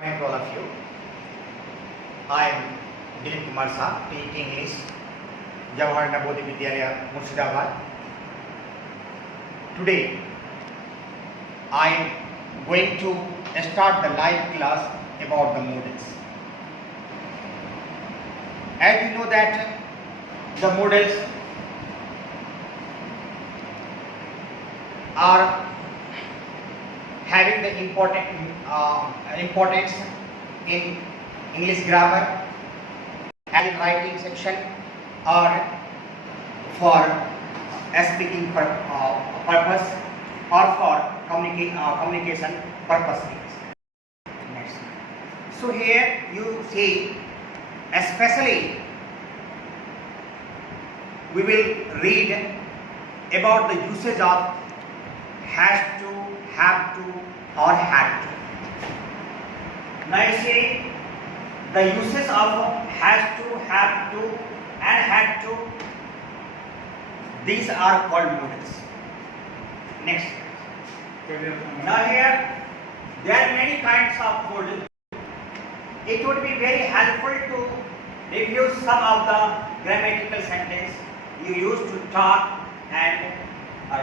Morning to all of you. I am Dilip Kumar Saab, PET English, Jawahar Navodaya Vidyalaya, Murshidabad. Today, I am going to start the live class about the models. As you know that the models are having the importance in English grammar and in writing section or for speaking purpose or for communication purpose. Next. So here you see, especially we will read about the usage of has to, have to or had to. Now you see the uses of has to, have to and had to, these are called modals. Next. Now here there are many kinds of modals. It would be very helpful to review some of the grammatical sentences you used to talk and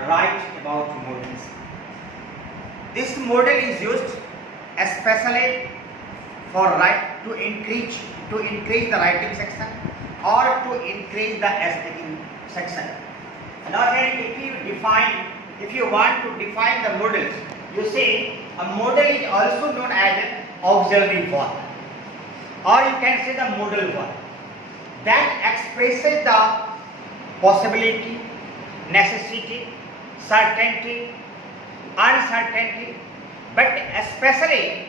write about modals. This modal is used especially for to increase the writing section or to increase the speaking section. Now here if you want to define the modals, you say a modal is also known as an auxiliary verb, or you can say the modal verb that expresses the possibility, necessity, certainty, uncertainty, but especially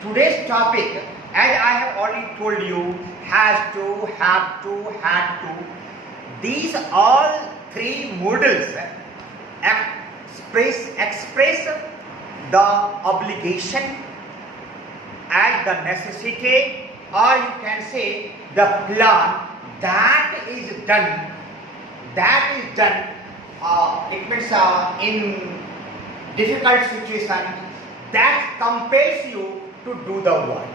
today's topic, as I have already told you, has to, have to, had to, these all three modals express the obligation and the necessity, or you can say the plan that is done. It means in difficult situation that compels you to do the work.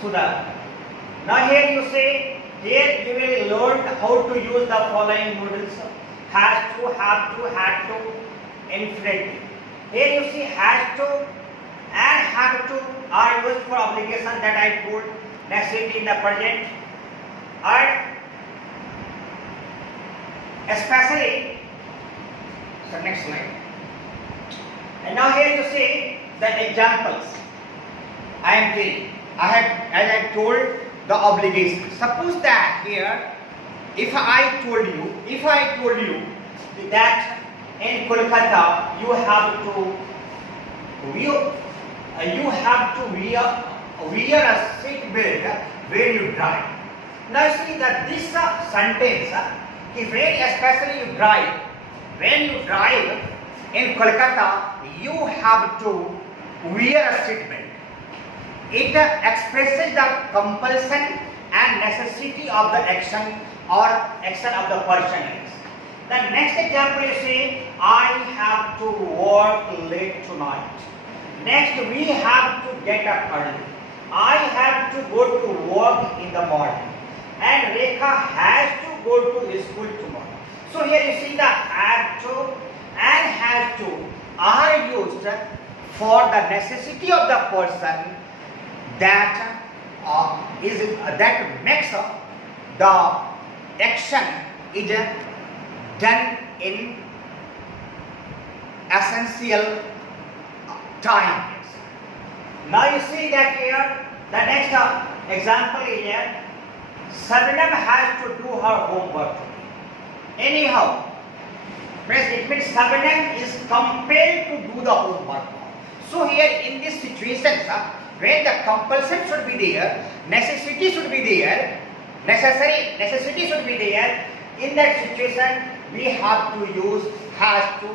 So now here you say, here you will learn how to use the following modals: has to, have to, had to, infinitive. Here you see has to and have to are used for obligation that I told, necessity in the present, and especially. So next slide. And now here you see the examples I am giving. As I told, the obligation. Suppose that here, if I told you that in Kolkata you have to wear a seat belt when you drive. Now you see that this sentence, very especially you drive. When you drive in Kolkata, you have to wear a seat belt. It expresses the compulsion and necessity of the action or action of the person. The next example you say, I have to work late tonight. Next, we have to get up early. I have to go to work in the morning. And Rekha has to go to school tomorrow. So here you see the have to and has to are used for the necessity of the person that makes the action is done in essential time. Now you see that here the next example is here. Sarnam has to do her homework. Anyhow, it means Sarnam is compelled to do the homework. So here in this situation, when the compulsion should be there, necessity should be there, necessity should be there, in that situation we have to use has to,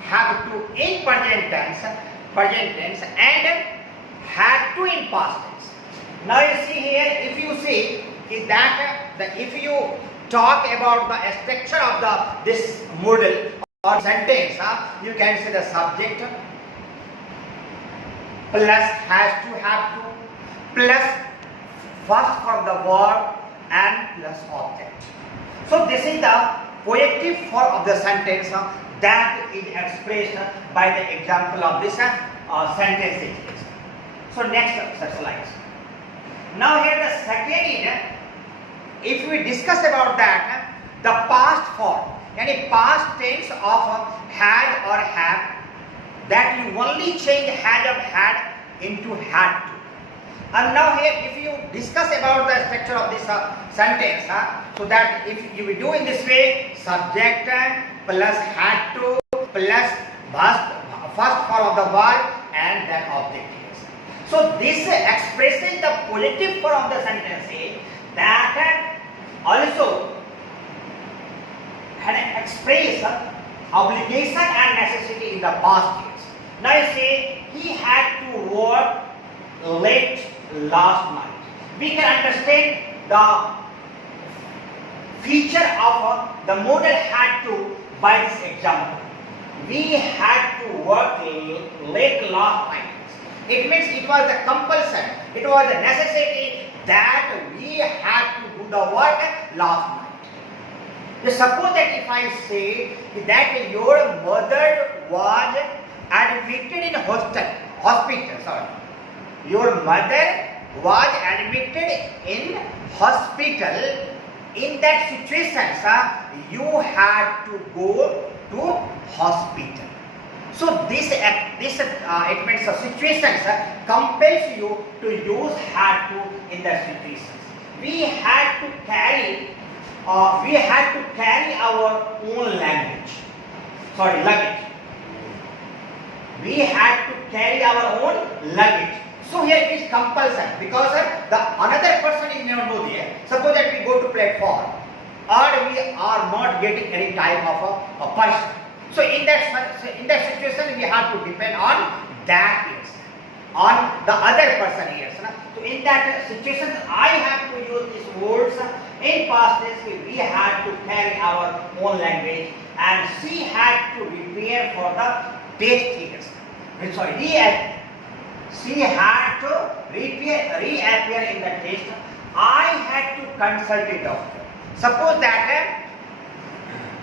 have to in present tense and had to in past tense. Now you see here, if you see if you talk about the structure of this modal or sentence, you can say the subject, plus has to, have to, plus first form of the verb and plus object. So this is the poetic form of the sentence that is expressed by the example of this sentence it is. So next exercise. Now here the second is, if we discuss about that, the past form, yani past tense of had or have, that you only change had of had into had to. And now here if you discuss about the structure of this sentence, so that if you will do in this way, subject plus had to plus first form of the verb and then object. So this expresses the positive form of the sentence that also had expressed obligation and necessity in the past years. Now you say he had to work late last night. We can understand the feature of the modal had to by this example. We had to work late last night. It means it was a compulsion, it was a necessity that we had to do the work last night. Just suppose that if I say that your mother was admitted in hospital, your mother was admitted in hospital. In that situation, you had to go to hospital. So this it means the situation compels you to use had to in the situations. We had to carry our own luggage. We had to carry our own luggage. So here it is compulsion because the another person is never know there. Suppose that we go to platform or we are not getting any type of a person. So in that situation we have to depend on that person, on the other person here. So in that situation I have to use these words. In past tense we had to carry our own language and she had to prepare for the test here. She had to reappear in the test. I had to consult a doctor. Suppose that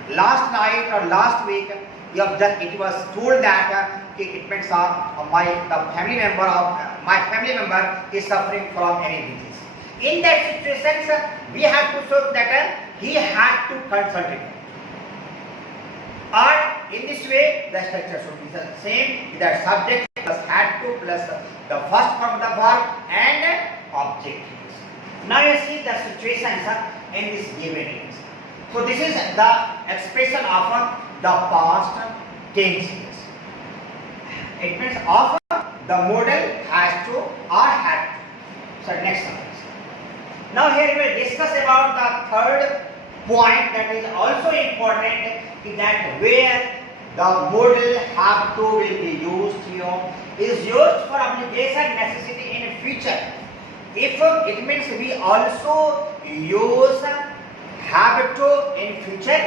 last night or last week it was told that it means my family member is suffering from any disease. In that situation we have to show that he had to consult a doctor. Or in this way the structure should be the same, that subject plus had to plus the first form of the verb and object. Now you see the situations in this given is. So this is the expression of the past tense. It means of the modal has to or had to. So next one. Now here we will discuss about the third point that is also important, is that where the modal have to will be used here is used for obligation necessity in future. If it means we also use have to in future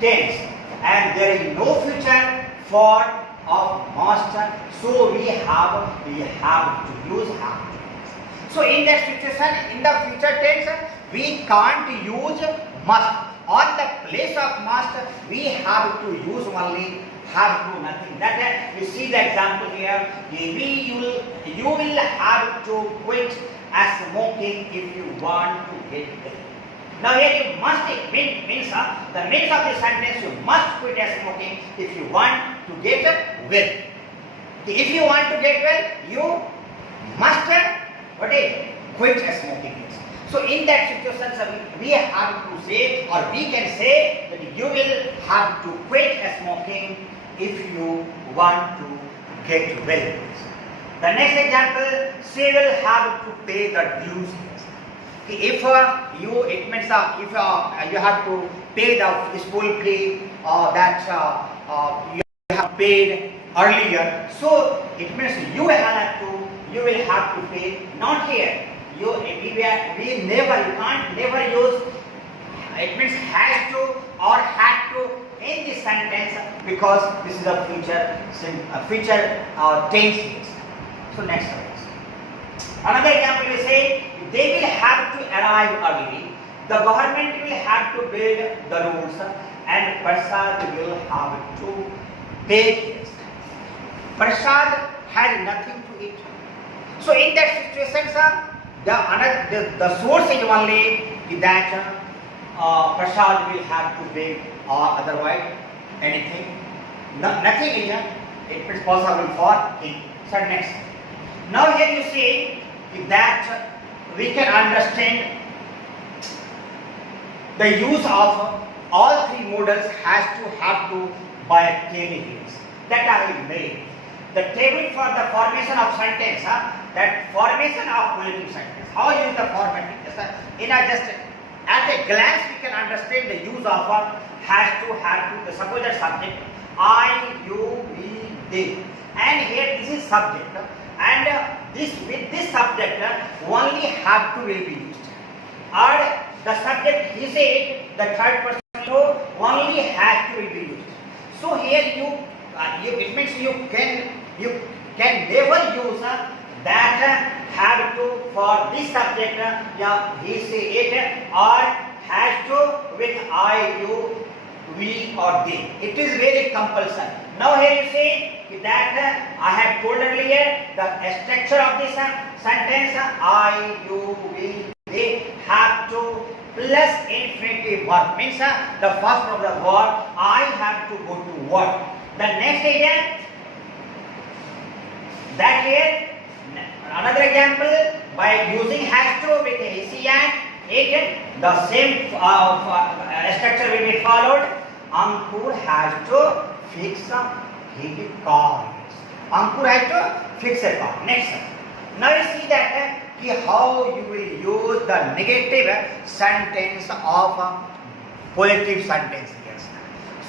tense and there is no future for of must, so we have to use have to. So in that situation in the future tense we can't use must. On the place of must we have to use only have to, nothing. That we see the example here. You will have to quit smoking if you want to get well. Now here you must means the meaning of the sentence, you must quit smoking if you want to get well. If you want to get well, you must quit smoking. So in that situation we have to say, or we can say that you will have to quit smoking if you want to get well. The next example, she will have to pay the dues. If it means if you have to pay the school fee that you have paid earlier, so it means you will have to pay. Not here. You can't never use it means has to or had to in this sentence because this is a future tense. So next one. Another example we say they will have to arrive early. The government will have to build the roads and Prasad will have to bake his. Prasad had nothing to eat. So in that situation, the source is only that Prasad will have to bake or otherwise anything. Nothing is it is possible for him. So next. Now here you see that we can understand the use of all three models has to have to by tables that I will make. The table for the formation of sentence, that formation of positive sentence. How use the formatting? In a just at a glance we can understand the use of has to have to. The suppose that subject I, you, we, they, and here this is subject, and this with this subject only have to will be used. Or the subject he said the third person only has to will be used. So here it means you can never use that have to for this subject he say it or has to with I, you, we or they. It is very compulsory. Now here you say that I have told earlier the structure of this sentence I, you, we, they have to plus infinitive verb means the first of the verb I have to go to work. The next is that here another example by using has to with AC and it the same structure will be followed. Ankur has to fix his car. Ankur has to fix a car. Next. Now you see that how you will use the negative sentence of positive sentence here.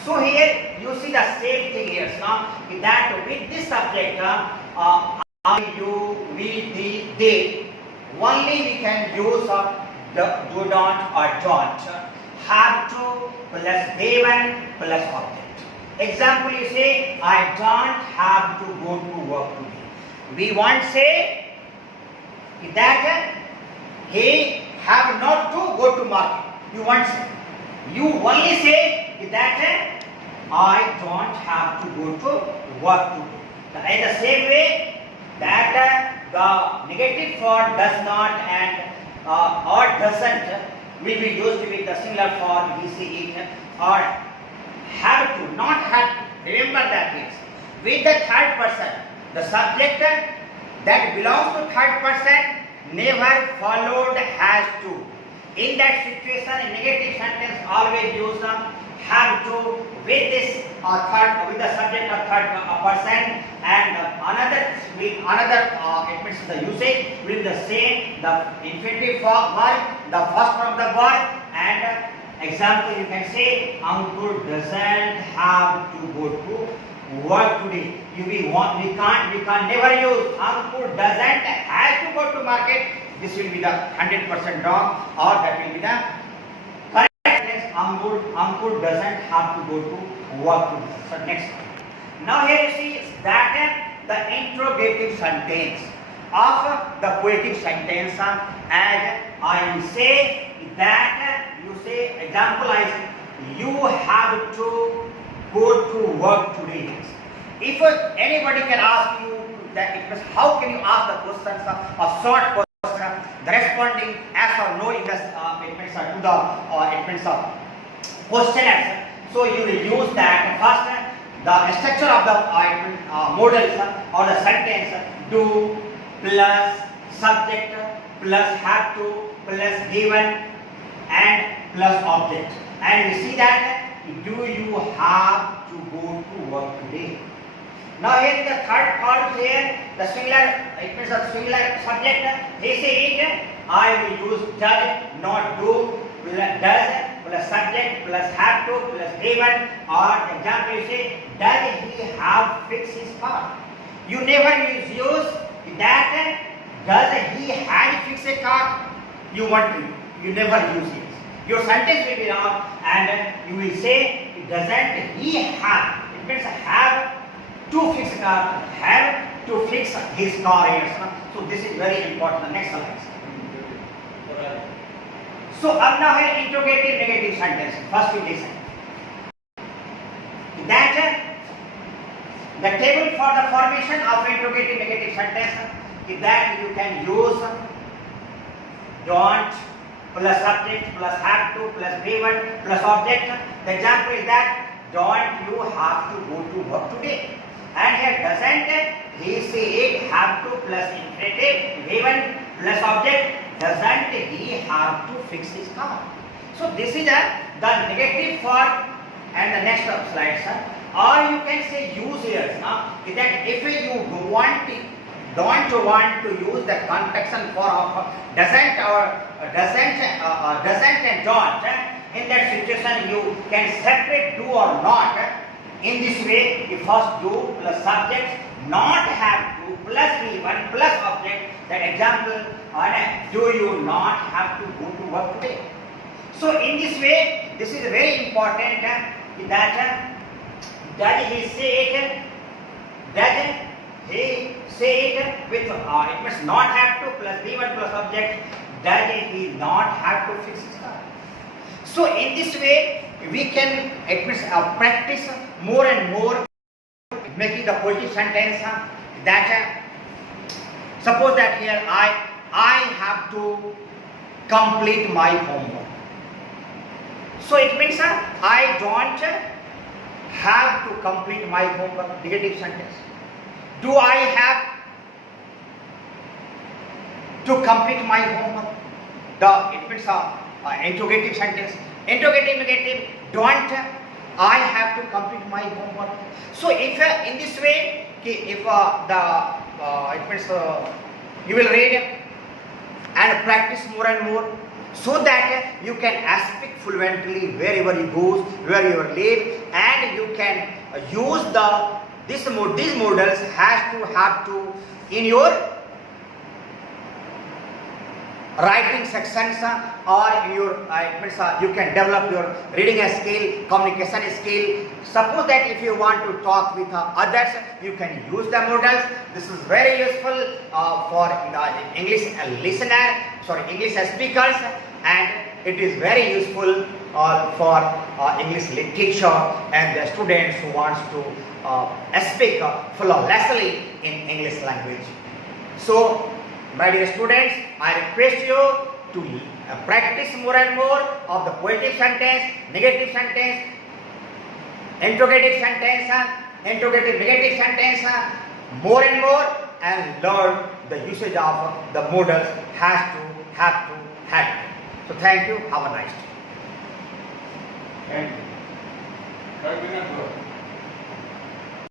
So here you see the same thing here. Now that with this subject I, you, we, they, only we can use the do not or don't. Have to plus given plus object. Example you say I don't have to go to work today. We won't say that he have not to go to market. You won't say. You only say that I don't have to go to work today. In the same way that the negative for does not and or doesn't will be used with the similar form we see it or have to, not have to. Remember that means with the third person, the subject that belongs to third person never followed has to. In that situation, a negative sentence always use have to with this with the subject of third person and another it means the usage will be the same, the infinitive verb, the first form of the verb, and example you can say Ankur doesn't have to go to work today. We can't never use Ankur doesn't have to go to market. This will be the 100% wrong, or that will be the correct sentence. Ankur doesn't have to go to work today. So next. Now here you see that the interrogative sentence of the poetic sentence as I will say that you say example I say you have to go to work today. If anybody can ask you that it means how can you ask the questions a short question the responding yes or no in the it means to the it means question answer. So you will use that first the structure of the models or the sentence do plus subject plus have to plus given and plus object, and we see that do you have to go to work today. Now here the third part here the singular it means a singular subject they say it I will use does not do does plus subject plus have to plus given, or example you say does he have fixed his car. You never use that does he had fixed a car. You never use it. Your sentence will be wrong and you will say doesn't he have. It means have to fix a car, have to fix his careers. So this is very important. The next slide. So अब now है interrogative negative sentence. First you listen. That the table for the formation of interrogative negative sentence is that you can use don't plus subject plus have to plus be1 plus object. The example is that don't you have to go to work today? And here doesn't he say it have to plus infinitive be1 plus object. Doesn't he have to fix his car? So this is the negative form. And the next slide, sir. Or you can say use here. That if you don't want to use the conjunction form of doesn't and don't, in that situation you can separate do or not. In this way, you first do plus subject, not have to plus be1 plus object. That example, do you not have to go to work today? So in this way, this is very important that does he say it? Does he say it with it must not have to plus be1 plus object? Does he not have to fix his car? So in this way, we can practice more and more making the positive sentence that suppose that here I have to complete my homework. So it means I don't have to complete my homework. Negative sentence. Do I have to complete my homework? It means interrogative sentence. Interrogative negative. Don't I have to complete my homework? So if in this way, if it means you will read and practice more and more, so that you can speak fluently wherever you go, where you live, and you can use these models have to in your writing sections or in your you can develop your reading skill, communication skill. Suppose that if you want to talk with others, you can use the models. This is very useful for the English listener, English speakers, and it is very useful for English literature and the students who wants to speak flawlessly in English language. So, my dear students, I request you to practice more and more of the positive sentence, negative sentence, interrogative sentence, interrogative negative sentence, more and more, and learn the usage of the models have to. So thank you. Have a nice day. Thank you.